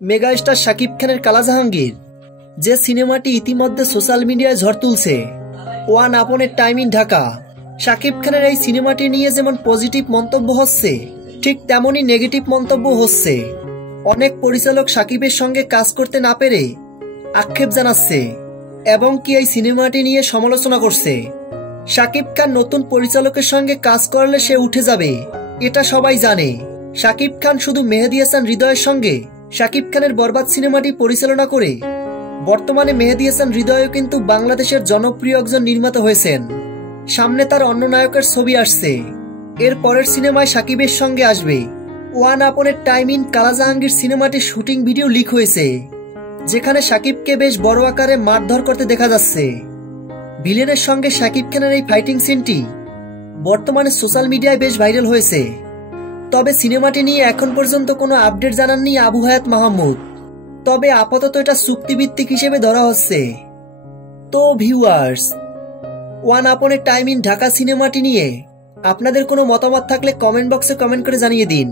Megastar Shakib খানের কালাজাহাঙ্গীর যে সিনেমাটি ইতিমধ্যে সোশ্যাল মিডিয়ায় ঝড় তুলছে, one upon A time in Dhaka. Shakib খানের এই সিনেমাটি নিয়ে যেমন পজিটিভ মন্তব্য হচ্ছে, ঠিক তেমনই নেগেটিভ মন্তব্য হচ্ছে। অনেক পরিচালক শাকিবের সঙ্গে কাজ করতে না পেরে আক্ষেপ জানাচ্ছে এবং কি এই সিনেমাটি নিয়ে সমালোচনা করছে। শাকিব খান নতুন পরিচালকের সঙ্গে কাজ করলে সে উঠে যাবে, এটা সবাই জানে। শাকিব খান শুধু মেহেদী হাসান হৃদয়ের সঙ্গে শাকিব খানের বরবাদ সিনেমাটি পরিচালনা করে বর্তমানে মেহেদী হাসান হৃদয়ও কিন্তু বাংলাদেশের জনপ্রিয় একজন নির্মাতা হয়েছেন। সামনে তার অন্য নায়কের ছবি আসছে, এর পরের সিনেমায় শাকিবের সঙ্গে আসবে। One upon A time in কালাজাহাঙ্গীর সিনেমাটির শুটিং ভিডিও লিক হয়েছে, যেখানে শাকিবকে বেশ বড় আকারে মারধর করতে দেখা যাচ্ছে। ভিলেনের সঙ্গে শাকিব খানের এই ফাইটিং সিনটি বর্তমানে সোশ্যাল মিডিয়ায় বেশ ভাইরাল হয়েছে। তবে সিনেমাটি নিয়ে এখন পর্যন্ত কোনো আপডেট জানাননি আবু হায়াত মাহমুদ। তবে আপাতত এটা চুক্তিভিত্তিক হিসেবে ধরা হচ্ছে। তো viewers, one upon A time in Dhaka সিনেমাটি নিয়ে আপনাদের কোনো মতামত থাকলে কমেন্ট বক্সে কমেন্ট করে জানিয়ে দিন।